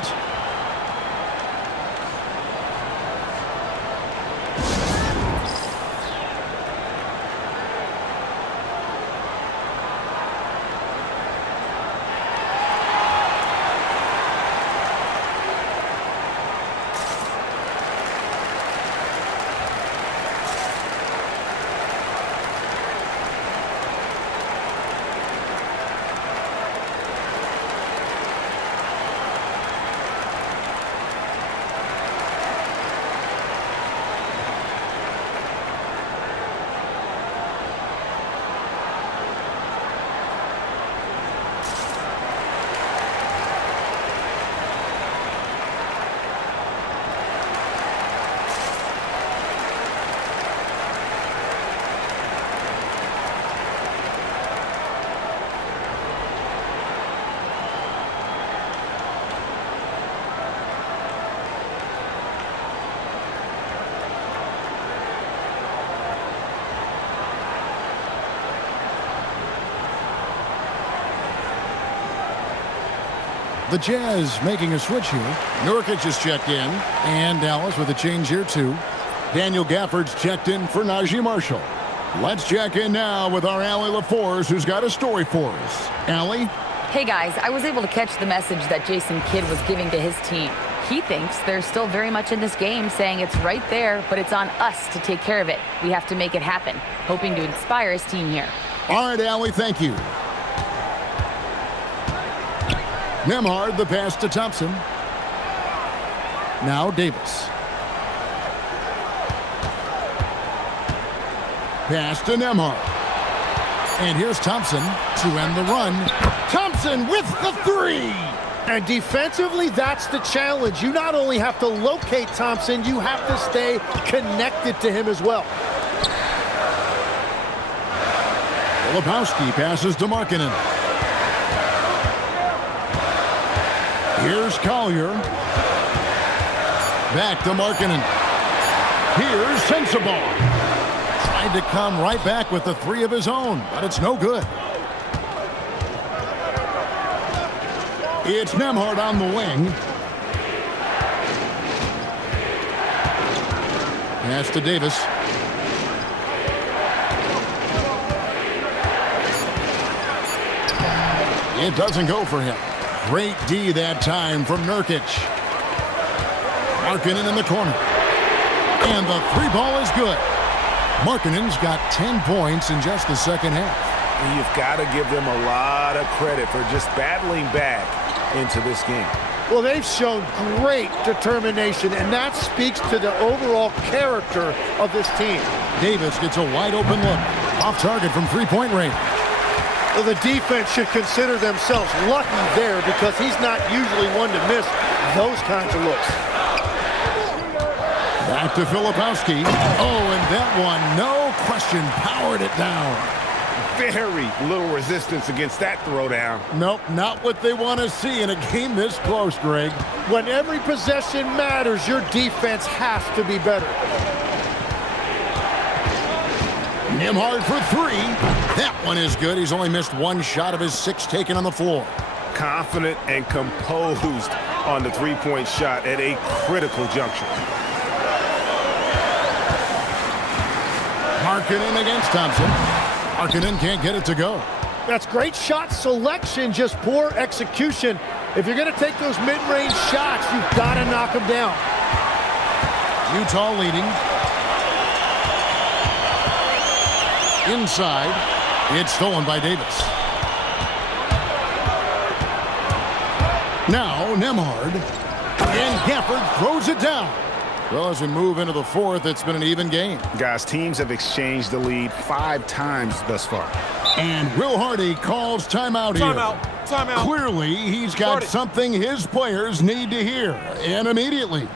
The Jazz making a switch here. Nurkic has checked in, and Dallas with a change here too. Daniel Gafford's checked in for Najee Marshall. Let's check in now with our Allie LaForce, who's got a story for us. Allie? Hey guys, I was able to catch the message that Jason Kidd was giving to his team. He thinks they're still very much in this game, saying it's right there, but it's on us to take care of it. We have to make it happen, hoping to inspire his team here. All right, Allie, thank you. Nembhard, the pass to Thompson. Now Davis. Pass to Nembhard. And here's Thompson to end the run. Thompson with the three. And defensively, that's the challenge. You not only have to locate Thompson, you have to stay connected to him as well. Filipowski passes to Markkanen. Here's Collier. Back to Markkanen. Here's Sensabaugh. Tried to come right back with the three of his own, but it's no good. It's Nembhard on the wing. Pass to Davis. It doesn't go for him. Great D that time from Nurkic. Markkanen in the corner. And the three ball is good. Markkanen's got 10 points in just the second half. You've got to give them a lot of credit for just battling back into this game. Well, they've shown great determination, and that speaks to the overall character of this team. Davis gets a wide open look. Off target from three-point range. Well, the defense should consider themselves lucky there because he's not usually one to miss those kinds of looks. Back to Filipowski. Oh, and that one, no question, powered it down. Very little resistance against that throwdown. Nope, not what they want to see in a game this close, Greg. When every possession matters, your defense has to be better. Nembhard for three. That one is good. He's only missed one shot of his 6 taken on the floor. Confident and composed on the three-point shot at a critical juncture. Markkanen against Thompson. Markkanen can't get it to go. That's great shot selection, just poor execution. If you're going to take those mid-range shots, you've got to knock them down. Utah leading. Inside. It's stolen by Davis. Now Nembhard. And Gafford throws it down. Well, as we move into the fourth, it's been an even game. Guys, teams have exchanged the lead 5 times thus far. And Will Hardy calls timeout here. Timeout. Clearly, he's got something his players need to hear, and immediately.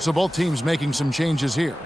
So both teams making some changes here.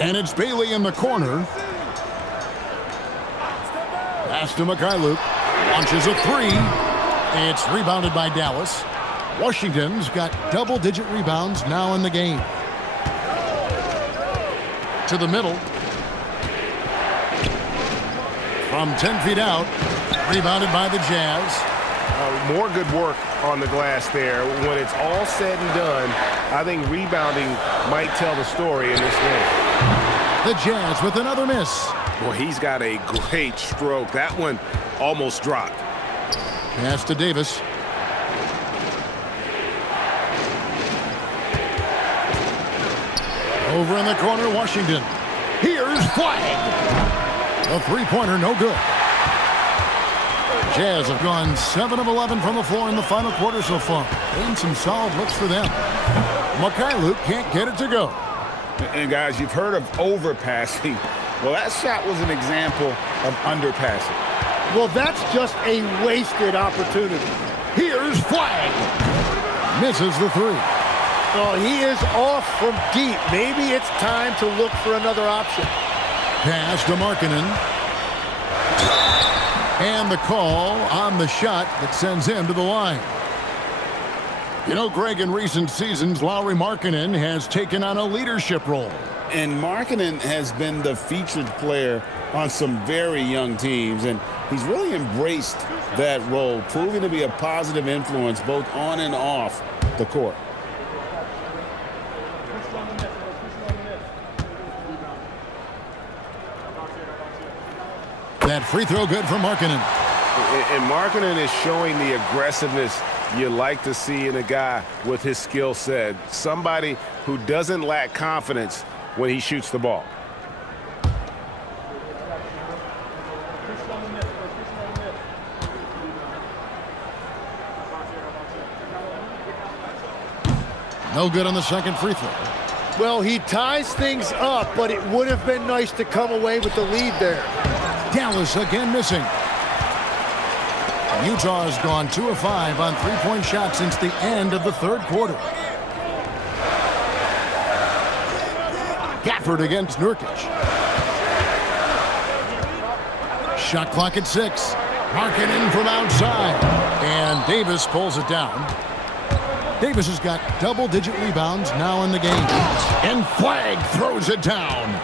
And it's Bailey in the corner. Pass to Mikhailuk. Launches a three. It's rebounded by Dallas. Washington's got double-digit rebounds now in the game. To the middle. From 10 feet out. Rebounded by the Jazz. More good work on the glass there. When it's all said and done, I think rebounding might tell the story in this game. The Jazz with another miss. Boy, he's got a great stroke. That one almost dropped. Pass to Davis. Over in the corner, Washington. Here's Flag. A three-pointer, no good. Jazz have gone 7 of 11 from the floor in the final quarter so far. And some solid looks for them. Mikhailuk can't get it to go. And guys, you've heard of overpassing. Well, that shot was an example of underpassing. Well, that's just a wasted opportunity. Here's Flag. Misses the three. Oh, he is off from deep. Maybe it's time to look for another option. Pass to Markkanen. And the call on the shot that sends him to the line. You know, Greg, in recent seasons, Lauri Markkanen has taken on a leadership role. And Markkanen has been the featured player on some very young teams, and he's really embraced that role, proving to be a positive influence both on and off the court. That free throw good for Markkanen. And Markkanen is showing the aggressiveness you like to see in a guy with his skill set. Somebody who doesn't lack confidence when he shoots the ball. No good on the second free throw. Well, he ties things up, but it would have been nice to come away with the lead there. Dallas again missing. Utah has gone 2 of 5 on three-point shots since the end of the third quarter. Gafford against Nurkic. Shot clock at 6. Markkanen from outside. And Davis pulls it down. Davis has got double-digit rebounds now in the game. And Flag throws it down.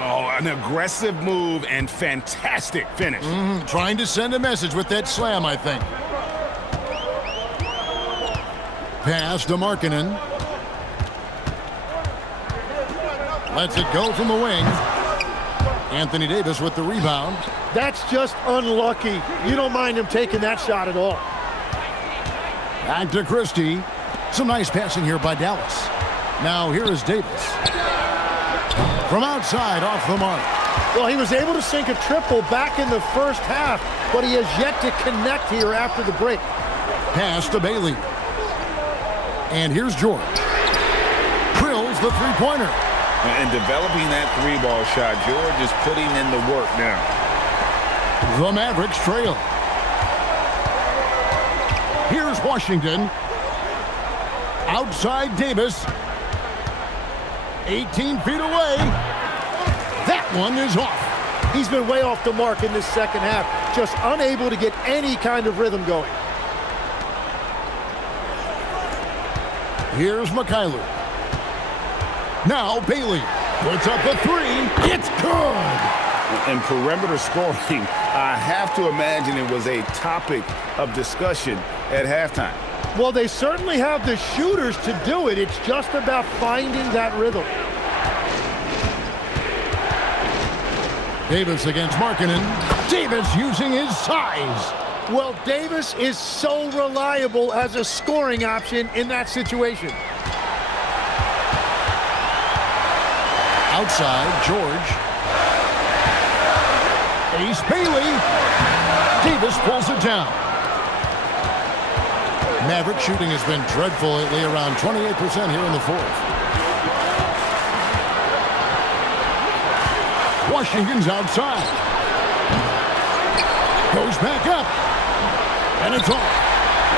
Oh, an aggressive move and fantastic finish. Trying to send a message with that slam, I think. Pass to Markkanen. Lets it go from the wing. Anthony Davis with the rebound. That's just unlucky. You don't mind him taking that shot at all. Back to Christie. Some nice passing here by Dallas. Now here is Davis. From outside, off the mark. Well, he was able to sink a triple back in the first half, but he has yet to connect here after the break. Pass to Bailey. And here's George. Drills the three-pointer. And developing that three-ball shot, George is putting in the work now. The Mavericks trail. Here's Washington. Outside Davis. 18 feet away. That one is off. He's been way off the mark in this second half, just unable to get any kind of rhythm going. Here's Mikhailuk. Now Bailey puts up a three. It's good. And perimeter scoring, I have to imagine it was a topic of discussion at halftime. Well, they certainly have the shooters to do it. It's just about finding that rhythm. Davis against Markkanen. Davis using his size. Well, Davis is so reliable as a scoring option in that situation. Outside, George. Ace Bailey. Davis pulls it down. Maverick shooting has been dreadful lately, around 28% here in the fourth. Washington's outside. Goes back up. And it's off.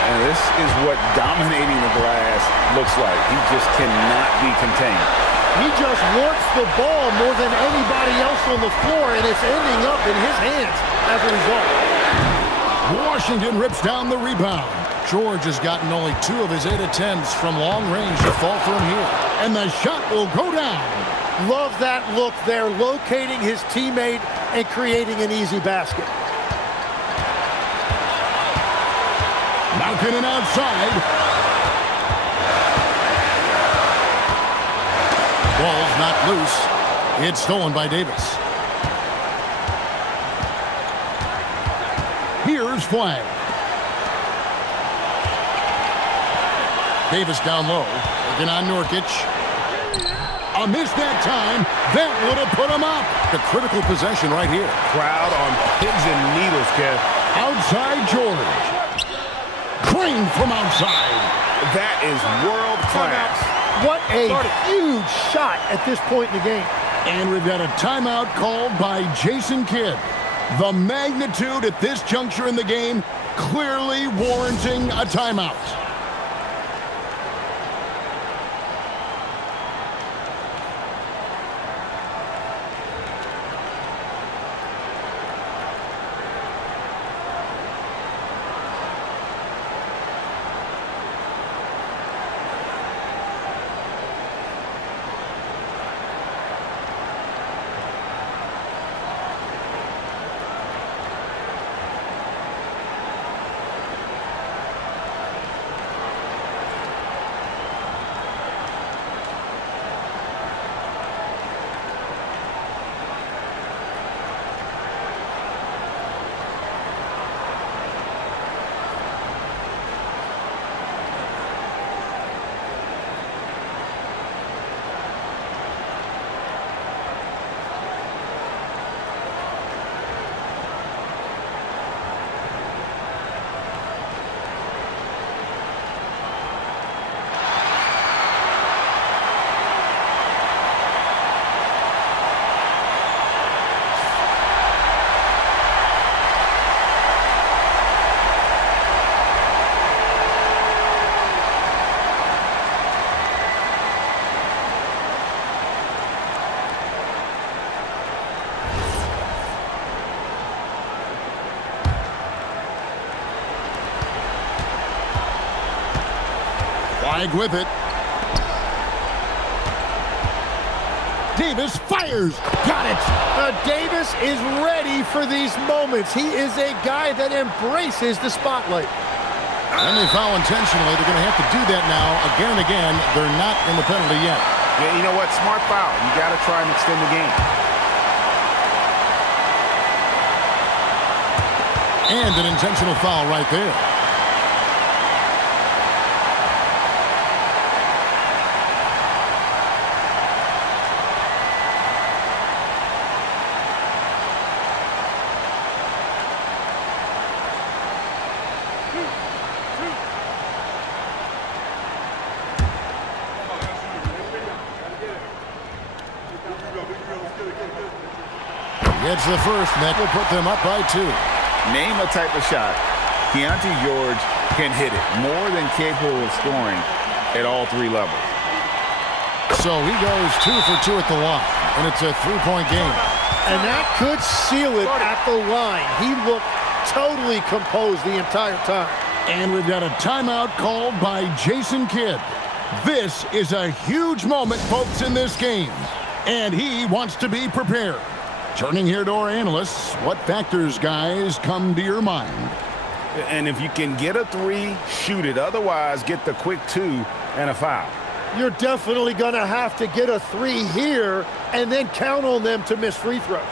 And this is what dominating the glass looks like. He just cannot be contained. He just wants the ball more than anybody else on the floor, and it's ending up in his hands as a result. Washington rips down the rebound. George has gotten only 2 of his 8 attempts from long range to fall from here. And the shot will go down. Love that look there, locating his teammate and creating an easy basket. Malkin and outside. Ball's not loose. It's stolen by Davis. Here's Flag. Davis down low. Working on Nurkic. A miss that time. That would have put him up. The critical possession right here. Crowd on pins and needles, Kev. Outside George. Cream from outside. That is world class. What a huge shot at this point in the game. And we've got a timeout called by Jason Kidd. The magnitude at this juncture in the game clearly warranting a timeout. Flag with it. Davis fires. Got it. Davis is ready for these moments. He is a guy that embraces the spotlight. And they foul intentionally. They're going to have to do that now again and again. They're not in the penalty yet. Yeah, you know what? Smart foul. You got to try and extend the game. And an intentional foul right there. Gets the first, and that will put them up by 2. Name a type of shot Keontae George can hit it. More than capable of scoring at all 3 levels. So he goes 2 for 2 at the line, and it's a 3-point game. And that could seal it at the line. He looked totally composed the entire time. And we've got a timeout called by Jason Kidd. This is a huge moment, folks, in this game. And he wants to be prepared. Turning here to our analysts, what factors, guys, come to your mind? And if you can get a 3, shoot it. Otherwise, get the quick 2 and a foul. You're definitely going to have to get a 3 here and then count on them to miss free throws.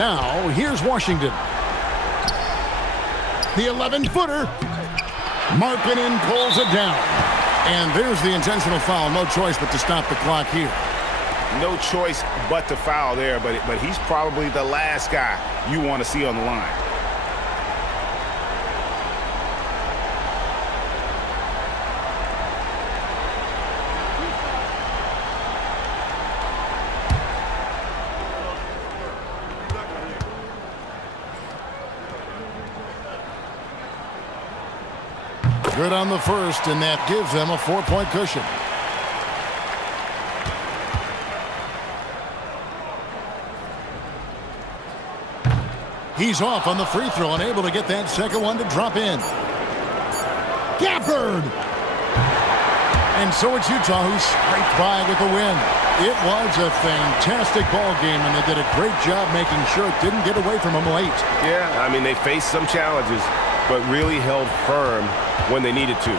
Now, here's Washington. The 11-footer. Markkanen pulls it down. And there's the intentional foul. No choice but to stop the clock here. No choice but to foul there, but he's probably the last guy you want to see on the line. Good on the first, and that gives them a 4-point cushion. He's off on the free throw, unable to get that second one to drop in. Gafford! And so it's Utah who scraped by with the win. It was a fantastic ball game, and they did a great job making sure it didn't get away from them late. Yeah, I mean, they faced some challenges, but really held firm when they needed to.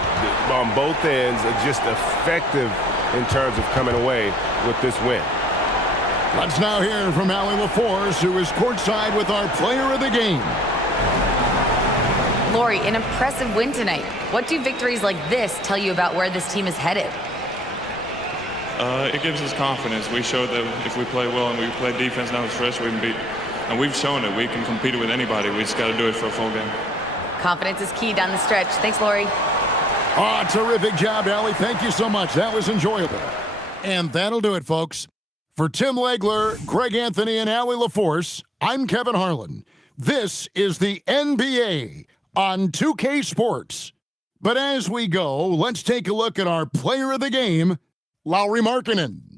On both ends, just effective in terms of coming away with this win. Let's now hear from Allie LaForce, who is courtside with our player of the game. Lori, an impressive win tonight. What do victories like this tell you about where this team is headed? It gives us confidence. We showed that if we play well and we play defense down the stretch, we can beat. And we've shown it. We can compete with anybody. We just got to do it for a full game. Confidence is key down the stretch. Thanks, Lori. Oh, terrific job, Allie. Thank you so much. That was enjoyable. And that'll do it, folks. For Tim Legler, Greg Anthony, and Allie LaForce, I'm Kevin Harlan. This is the NBA on 2K Sports. But as we go, let's take a look at our player of the game, Lauri Markkanen.